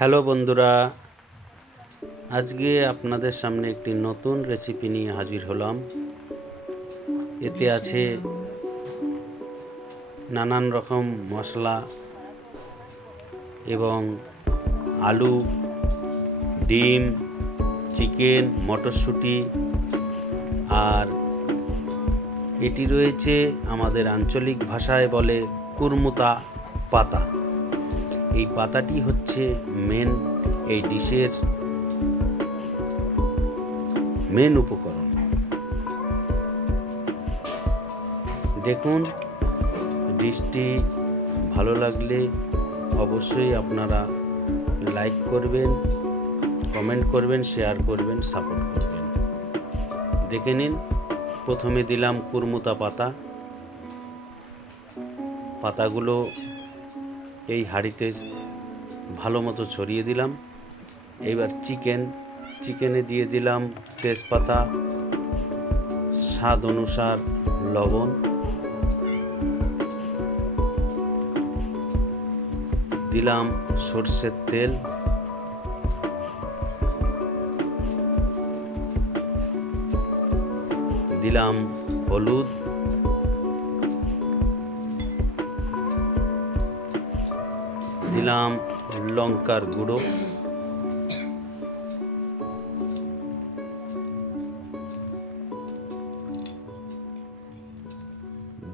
Hello বন্ধুরা, আজকে আপনাদের সামনে একটি নতুন রেসিপি নিয়ে হাজির হলাম। এতে আছে নানান রকম মশলা এবং আলু, ডিম, চিকেন, মটরশুঁটি, আর এটি রয়েছে আমাদের আঞ্চলিক ভাষায় বলে কুরমুতা পাতা। এই পাতাটি হচ্ছে এই ডিশের মেন উপকরণ। দেখুন, ডিশটি ভালো লাগলে অবশ্যই আপনারা লাইক করবেন, কমেন্ট করবেন, শেয়ার করবেন, সাপোর্ট করবেন। দেখে নিন, প্রথমে দিলাম কুরমুতা পাতা। পাতাগুলো এই হাঁড়িতে ভালো মতো ছড়িয়ে দিলাম। এবার চিকেনে দিয়ে দিলাম তেজপাতা, স্বাদ অনুসার লবণ, দিলাম সরষের তেল, দিলাম হলুদ, দিলাম লঙ্কার গুঁড়ো,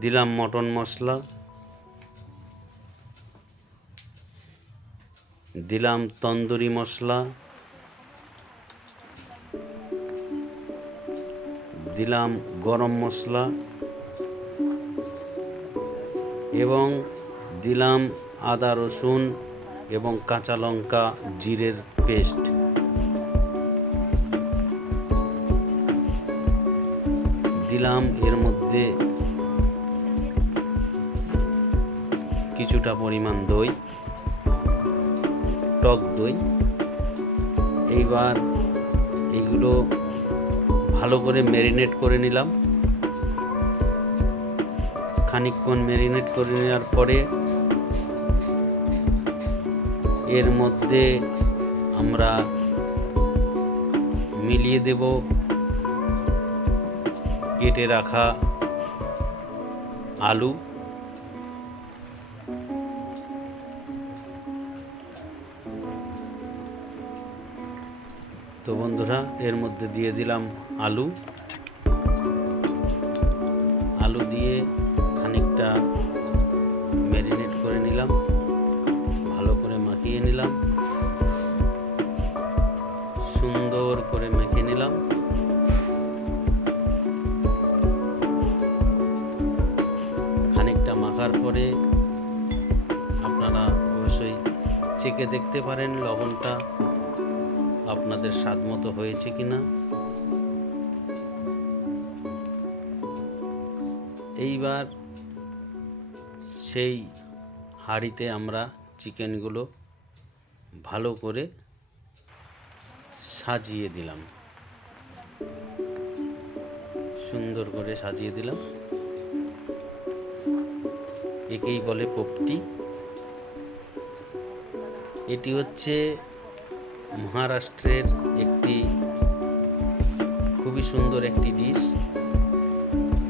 দিলাম মটন মশলা, দিলাম তন্দুরি মশলা, দিলাম গরম মশলা এবং দিলাম আদা রসুন এবং কাঁচা লঙ্কা জিরের পেস্ট। দিলাম এর মধ্যে কিছুটা পরিমাণ দই, টক দই। এইবার এইগুলো ভালো করে ম্যারিনেট করে নিলাম। খানিকক্ষণ ম্যারিনেট করে নেওয়ার পরে এর মধ্যে আমরা মিলিয়ে দেব কেটে রাখা আলু, তো বন্ধুরা এর মধ্যে দিয়ে দিলাম আলু দিয়ে খানিকটা ম্যারিনেট করে নিলাম, ভালো করে মাখিয়ে নিলাম, সুন্দর করে মেখে নিলাম। খানিকটা মাখার পরে আপনারা অবশ্যই চেখে দেখতে পারেন লবণটা আপনাদের স্বাদ মতো হয়েছে কিনা। এইবার সেই হাঁড়িতে আমরা চিকেনগুলো ভালো করে সাজিয়ে দিলাম, সুন্দর করে সাজিয়ে দিলাম। একেই বলে পোপটি। এটি হচ্ছে মহারাষ্ট্রের একটি খুবই সুন্দর একটি ডিশ।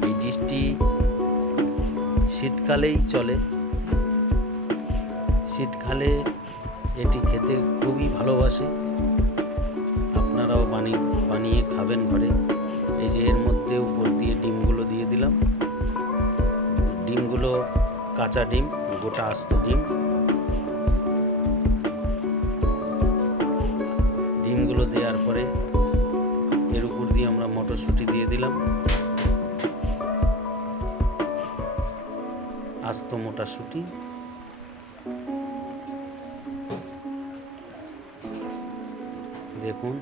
এই ডিশটি শীতকালেই চলে। শীতকালে এটি খেতে খুবই ভালোবাসে। আপনারাও বানিয়ে খাবেন ঘরে। এই যে এর মধ্যে উপর দিয়ে ডিমগুলো দিয়ে দিলাম। ডিমগুলো কাঁচা ডিম, গোটা আস্ত ডিম। ডিমগুলো দেওয়ার পরে এর উপর দিয়ে আমরা মটরশুঁটি দিয়ে দিলাম, আস্ত মটরশুঁটি। দেখুন,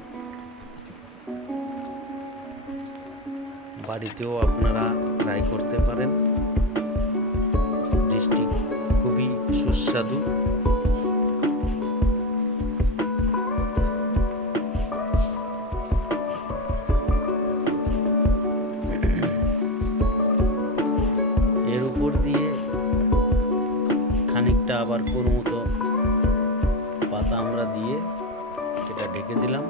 বাড়িতেও আপনারা ট্রাই করতে পারেন। ডিশটি খুবই সুস্বাদু। এর উপর দিয়ে খানিকটা আবার কুরমুতো পাতা আমরা দিয়ে এটা ঢেকে দিলাম।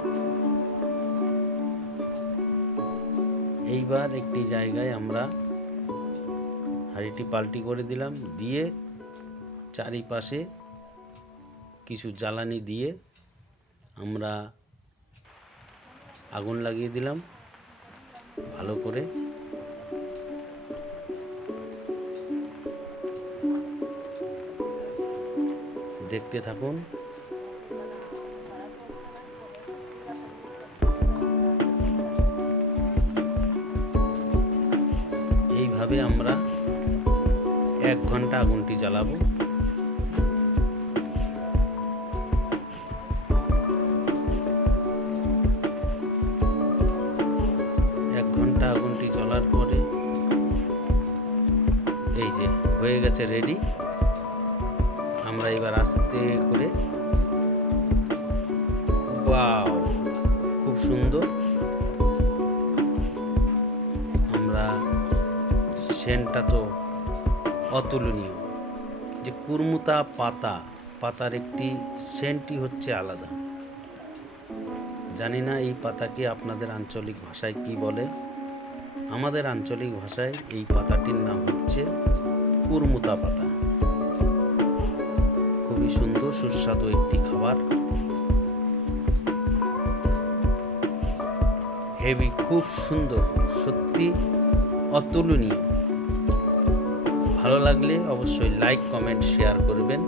এইবার একটি জায়গায় আমরা হাঁড়িটি পাল্টি করে দিলাম, দিয়ে চারিপাশে কিছু জ্বালানি দিয়ে আমরা আগুন লাগিয়ে দিলাম ভালো করে। দেখতে থাকুন। এইভাবে আমরা 1 ঘন্টা আগুনটি জ্বালাবো। আগুনটি জ্বলার পরে এই যে হয়ে গেছে রেডি। আমরা এবার আস্তে করে, ওয়াও খুব সুন্দর, আমরা সেন্টটা তো অতুলনীয়। যে কুরমুতা পাতার একটি সেন্টই হচ্ছে আলাদা। জানি না এই পাতাকে আপনাদের আঞ্চলিক ভাষায় কি বলে। আমাদের আঞ্চলিক ভাষায় এই পাতাটির নাম হচ্ছে কুরমুতা পাতা। খুবই সুন্দর সুস্বাদু একটি খাবার, হেভি, খুব সুন্দর, সত্যি অতুলনীয়। ভালো লাগলে অবশ্যই লাইক, কমেন্ট, শেয়ার করবেন।